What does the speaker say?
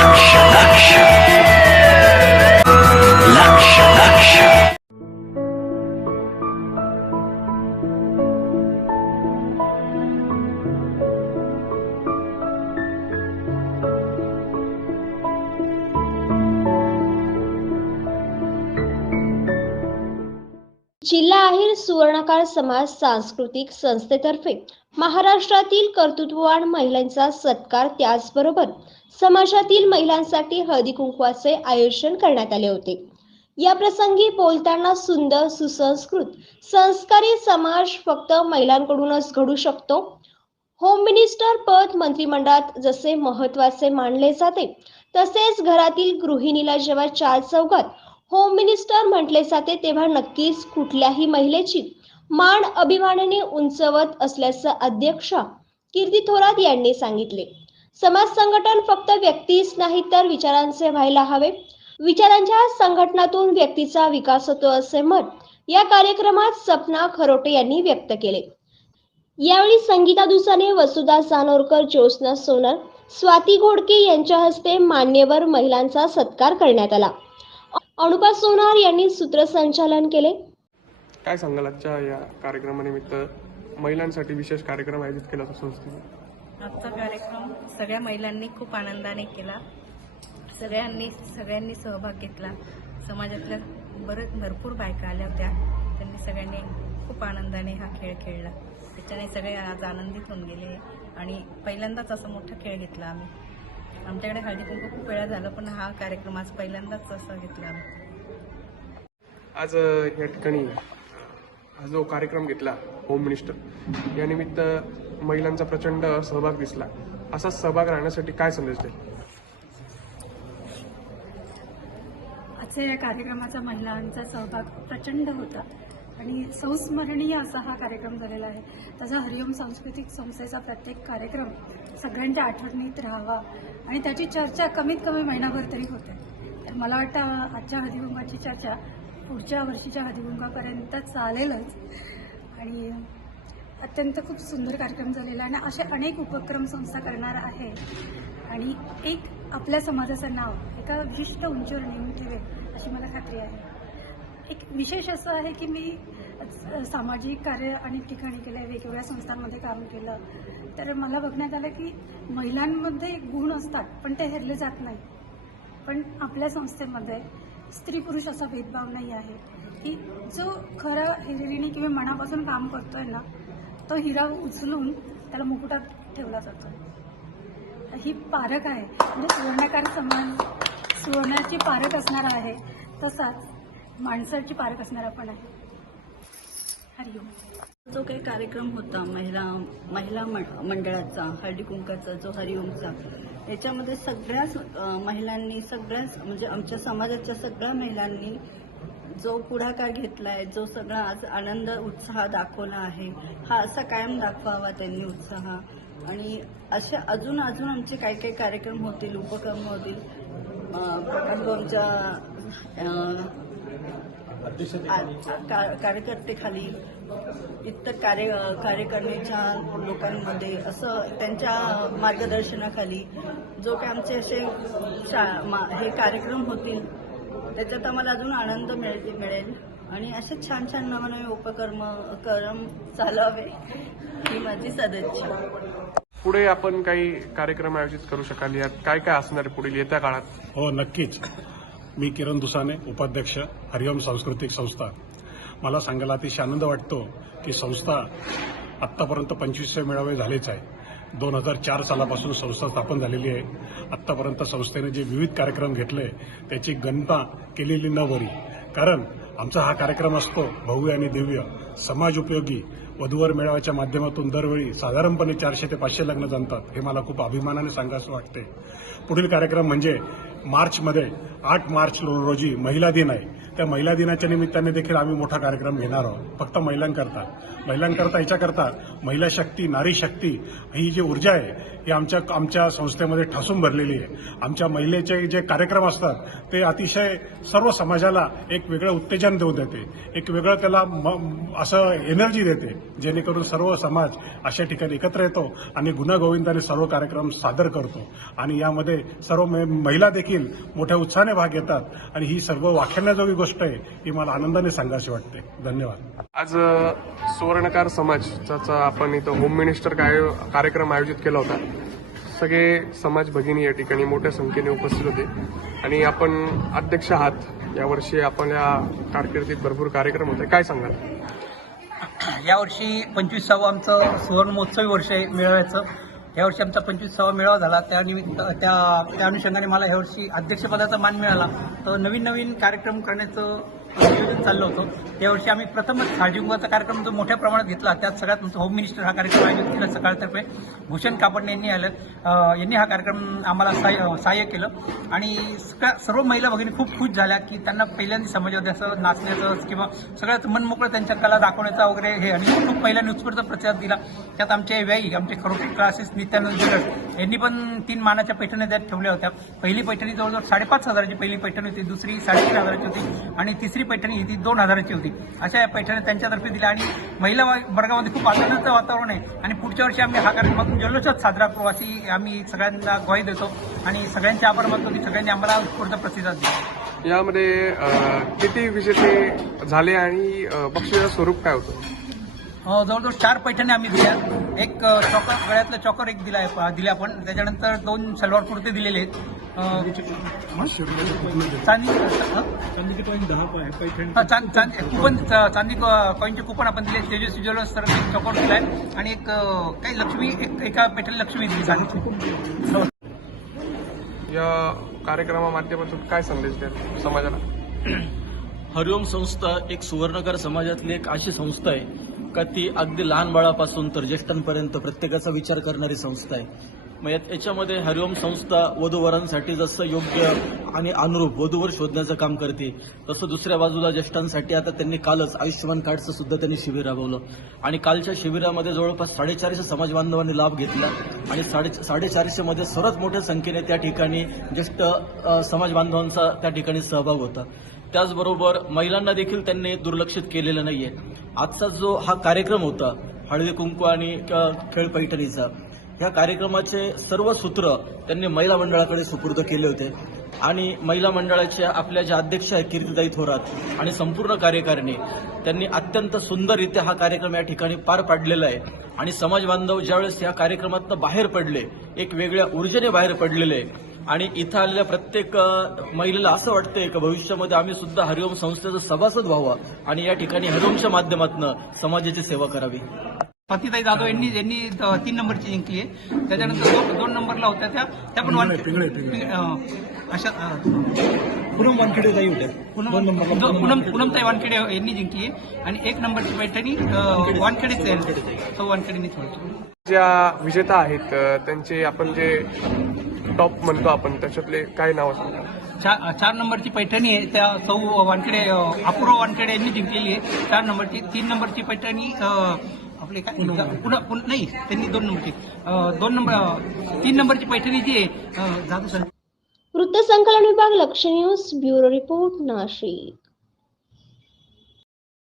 लक्ष लक्ष लक्ष लक्ष जिल्हा आहेर सुवर्णकाळ समाज सांस्कृतिक संस्थेतर्फे महाराष्ट्रातील कर्तृत्ववान महिलांचा सत्कार त्याचबरोबर समाजातील महिलांसाठी हळदी कुंकवाचे आयोजन करण्यात आले होते. या प्रसंगी बोलताना सुंदर सुसंस्कृत संस्कारी समाज फक्त महिलांकडूनच घडू शकतो. होम मिनिस्टर पद मंत्रिमंडळात जसे महत्त्वाचे मानले जाते तसेच घरातील गृहिणीला जेव्हा चार चौघात होम मिनिस्टर म्हटले जाते तेव्हा नक्कीच कुठल्याही महिलेची मान अभिमानाने उंचवत असल्याचं अध्यक्ष कीर्ती थोरात यांनी सांगितले. समाज संघटन फक्त व्यक्तीच नाही तर विचारांचे व्हायला हवे. विचारांच्या संघटनातून व्यक्तीचा विकास होतो असे मत या कार्यक्रमात सपना खरोटे यांनी व्यक्त केले. यावेळी संगीता दुसाने वसुधा जानोरकर ज्योत्स्ना सोनर स्वाती घोडके यांच्या हस्ते मान्यवर महिलांचा सत्कार करण्यात आला. अनुपा सोनार यांनी सूत्रसंचालन केले. काय सांगाल आजच्या या कार्यक्रमानिमित्त महिलांसाठी विशेष कार्यक्रम आयोजित केला होता संस्थेने? आजचा कार्यक्रम सगळ्या महिलांनी खूप आनंदाने केला. सगळ्यांनी सगळ्यांनी सहभाग घेतला. समाजातल्या बरेच भरपूर बायका आल्या होत्या. त्यांनी सगळ्यांनी खूप आनंदाने हा खेळ खेळला. त्याच्याने सगळे आज आनंदित होऊन गेले. आणि पहिल्यांदाच असा मोठा खेळ घेतला आम्ही. आमच्याकडे हळदी कुंकू खूप वेळा झालं पण हा कार्यक्रम आज पहिल्यांदाच असा घेतला आम्ही. आज या ठिकाणी हा जो कार्यक्रम घेतला होम मिनिस्टर यानिमित्त महिलांचा प्रचंड सहभाग दिसला. असा सहभाग राहण्यासाठी काय संदेश देईल? आजच्या या कार्यक्रमाचा महिलांचा सहभाग प्रचंड होता आणि संस्मरणीय असा हा कार्यक्रम झालेला आहे. त्याचा हरिओम सांस्कृतिक संस्थेचा प्रत्येक कार्यक्रम सगळ्यांच्या आठवणीत राहावा आणि त्याची चर्चा कमीत कमी महिनाभर तरी होते. तर मला वाटतं आजच्या हरिओमाची चर्चा पुढच्या वर्षीच्या हळदीकुंकापर्यंत चालेलच. आणि अत्यंत खूप सुंदर कार्यक्रम झालेला आहे आणि असे अनेक उपक्रम संस्था करणार आहे. आणि एक आपल्या समाजाचं नाव एका विशिष्ट उंचीवर नेऊन ठेवेल अशी मला खात्री आहे. एक विशेष असं आहे की मी सामाजिक कार्य अनेक ठिकाणी केलं आहे वेगवेगळ्या संस्थांमध्ये काम केलं. तर मला बघण्यात आलं की महिलांमध्ये गुण असतात पण ते हेरले जात नाही पण आपल्या संस्थेमध्ये स्त्री पुरुष असा भेदभाव नाही आहे. की जो खरा हिरिरीने किंवा मनापासून काम करतोय ना तो हिरा उचलून त्याला मुकुटात ठेवला जातो. ही पारख आहे. म्हणजे सुवर्णकार समान सुवर्णाची पारख असणारा आहे तसाच माणसाची पारख असणारा पण आहे. हरिओम. जो काही कार्यक्रम होता महिला महिला मंडळाचा हळदी कुंकाचा जो हरिओमचा याच्यामध्ये सगळ्याच महिलांनी सगळ्याच म्हणजे आमच्या समाजाच्या सगळ्या महिलांनी जो पुढाकार घेतलाय जो सगळा आज आनंद उत्साह दाखवला आहे हा असा कायम दाखवावा त्यांनी उत्साह. आणि असे अजून अजून आमचे काही काही कार्यक्रम होतील उपक्रम होतील. अ, प्रकाश भाऊंच्या अ, आ- का- कार्यकर्तेखाली. इतर कार्य कार्यकारिणीच्या लोकांमध्ये असं त्यांच्या मार्गदर्शनाखाली जो काही आमचे असे शा- मा- हे कार्यक्रम होतील त्याच्यात आम्हाला अजून आनंद मिळते मिळेल. आणि असे छान छान नवनवे उपक्रम करम चालावे ही माझी सदिच्छा पुढे आपण काही कार्यक्रम आयोजित करू शकाल यात. काय काय असणार पुढील येत्या काळात? हो नक्कीच. मी किरण दुसाने उपाध्यक्ष हरिओम सांस्कृतिक संस्था. मला सांगायला अतिशय आनंद वाटतो की संस्था आत्तापर्यंत पंचवीसशे मेळावे झालेच आहे. दोन हजार चार सालापासून संस्था स्थापन झालेली आहे. आत्तापर्यंत संस्थेने जे विविध कार्यक्रम घेतले त्याची गणना केलेली न बरी कारण आमचा हा कार्यक्रम असतो भव्य आणि दिव्य समाज उपयोगी वधूवर मेळाव्याच्या माध्यमातून दरवेळी साधारणपणे चारशे ते पाचशे लग्न जमतात हे मला खूप अभिमानाने सांगायचं वाटते पुढील कार्यक्रम म्हणजे मार्चमध्ये आठ मार्च रोजी महिला दिन आहे. त्या महिला दिनाच्या निमित्ताने देखील आम्ही मोठा कार्यक्रम घेणार आहोत. फक्त महिलांकरता. महिलांकरता याच्याकरता महिला शक्ती नारी शक्ती ही जी ऊर्जा आहे ही आमच्या आमच्या संस्थेमध्ये ठासून भरलेली आहे. आमच्या महिलेचे जे कार्यक्रम असतात ते अतिशय सर्व समाजाला एक वेगळं उत्तेजन देऊन देते. एक वेगळं त्याला म- असं एनर्जी देते. जेणेकरून सर्व समाज अशा ठिकाणी एकत्र येतो आणि गुन्हा सर्व कार्यक्रम सादर करतो. आणि यामध्ये सर्व महिला देखील मोठ्या उत्साहाने भाग घेतात आणि ही सर्व वाख्याण्याजोगी गोष्ट आहे ही मला आनंदाने सांगायची वाटते. धन्यवाद. आज सुवर्णकार समाजाचा आपण इथं होम मिनिस्टर काय कार्यक्रम आयोजित केला होता. सगळे समाज भगिनी या ठिकाणी मोठ्या संख्येने उपस्थित होते. आणि आपण अध्यक्ष आहात. यावर्षी आपल्या कारकिर्दीत भरपूर कार्यक्रम होते काय सांगाल? यावर्षी पंचवीसावं आमचं सुवर्णमहोत्सवी वर्ष आहे मेळाव्याचं. यावर्षी आमचा पंचवीसावा मेळावा झाला. त्यानिमित्त त्या त्या अनुषंगाने मला यावर्षी अध्यक्षपदाचा मान मिळाला. तर नवीन नवीन कार्यक्रम करण्याचं आयोजित चाललं होतं. त्यावर्षी आम्ही प्रथमच साजिंगाचा कार्यक्रम जो मोठ्या प्रमाणात घेतला त्यात सगळ्यात आमचा होम मिनिस्टर हा कार्यक्रम आयोजित केला सकाळतर्फे. भूषण कापडणे यांनी आलं. यांनी हा कार्यक्रम आम्हाला सहाय्य सहाय्य केलं. आणि सर्व महिला भगिनी खूप खुश झाल्या की त्यांना पहिल्यांदा समाजामध्ये असं नाचण्याचं किंवा सगळ्यात मनमोकळं त्यांच्या कला दाखवण्याचा वगैरे हे आणि खूप महिलांनी उत्स्फूर्त प्रतिसाद दिला. त्यात आमचे व्याई आमचे खरोखर क्लासेस नित्यानंद ज्वेलर्स यांनी पण तीन मानाच्या पैठणी त्यात ठेवल्या होत्या. पहिली पैठणी जवळजवळ साडेपाच हजाराची पहिली पैठणी होती दुसरी साडेतीन हजाराची होती आणि तिसरी पैठणी ही ती दोन हजाराची होती. अशा या पैठणी त्यांच्यातर्फे दिल्या आणि महिला वर्गामध्ये खूप आनंदाचं वातावरण आहे. आणि पुढच्या वर्षी आम्ही हा कार्यक्रम जल्लोषात साजरा करू अशी आम्ही सगळ्यांना ग्वाही देतो. आणि सगळ्यांचे आभार मानतो की सगळ्यांनी आम्हाला उत्स्फूर्त प्रतिसाद दिला. यामध्ये किती विजेते झाले आणि बक्षीचं स्वरूप काय होतं? जवळजवळ चार पैठणी आम्ही दिल्या. एक चॉकर गळ्यातलं चॉकर एक दिला आहे दिले आपण त्याच्यानंतर दोन सलवार कुर्ते दिलेले आहेत. चांदी चांद- चांद- कुपन चांदी क- कॉईनचे कुपन आपण दिले. तेजस्वी ज्वेलर्स तर एक चॉकर दिलाय. आणि एक काही लक्ष्मी एक एका पेठेला लक्ष्मी दिली चांदीची हो. या कार्यक्रमा माध्यमातून काय संदेश द्याल समाजाला? हरिओम संस्था एक सुवर्णकार समाजातली एक अशी संस्था आहे का ती अगदी लहान बाळापासून तर ज्येष्ठांपर्यंत प्रत्येकाचा विचार करणारी संस्था आहे. मग याच्यामध्ये हरिओम संस्था वधूवरांसाठी जसं योग्य आणि अनुरूप वधूवर शोधण्याचं काम करते तसं दुसऱ्या बाजूला ज्येष्ठांसाठी आता त्यांनी कालच आयुष्यमान कार्डचं सुद्धा त्यांनी शिबिर राबवलं. आणि कालच्या शिबिरामध्ये जवळपास साडेचारशे समाज बांधवांनी लाभ घेतला आणि साडे साडेचारशेमध्ये सर्वात मोठ्या संख्येने त्या ठिकाणी ज्येष्ठ समाज बांधवांचा त्या ठिकाणी सहभाग होता. त्याचबरोबर महिलांना देखील त्यांनी दुर्लक्षित केलेलं नाहीये. आजचा जो हा कार्यक्रम होता हळदी कुंकू आणि खेळ पैठणीचा ह्या कार्यक्रमाचे सर्व सूत्र त्यांनी महिला मंडळाकडे सुपूर्द केले होते. आणि महिला मंडळाच्या आपल्या ज्या अध्यक्ष आहेत कीर्तिदाई थोरात आणि संपूर्ण कार्यकारिणी त्यांनी अत्यंत सुंदररित्या हा कार्यक्रम या ठिकाणी पार पाडलेला आहे. आणि समाज बांधव ज्यावेळेस या कार्यक्रमातनं बाहेर पडले एक वेगळ्या ऊर्जेने बाहेर पडलेले आहे आणि इथं आलेल्या प्रत्येक महिलेला असं वाटतंय की भविष्यामध्ये आम्ही सुद्धा हरिओम संस्थेचं सभासद व्हावं आणि या ठिकाणी हरिओमच्या माध्यमातून समाजाची सेवा करावी. स्वातीताई जाधव यांनी यांनी तीन नंबरची जिंकली आहे. त्याच्यानंतर दोन- दोन नंबरला होत्या त्या. त्या पण अशा पूनम वानखेडे होत्या. पूनम पूनमताई वानखेडे यांनी जिंकली आहे. आणि एक नंबरची पैठणी वानखेडेच वानखेडेने थोडी ज्या विजेता आहेत त्यांचे आपण जे टॉप म्हणतो आपण त्याच्यातले काय नाव सांगा. चार चार नंबरची पैठणी आहे त्या सौ वानखेडे अपूर्व वानखेडे यांनी जिंकलेली आहे. चार नंबरची तीन नंबरची पैठणी आपले काय? पुन्हा पुन्हा नाही त्यांनी दोन नंबरची. दोन नंबर तीन नंबरची पैठणी जी आहे सर. वृत्तसंकलन विभाग लक्ष न्यूज ब्युरो रिपोर्ट नाशिक.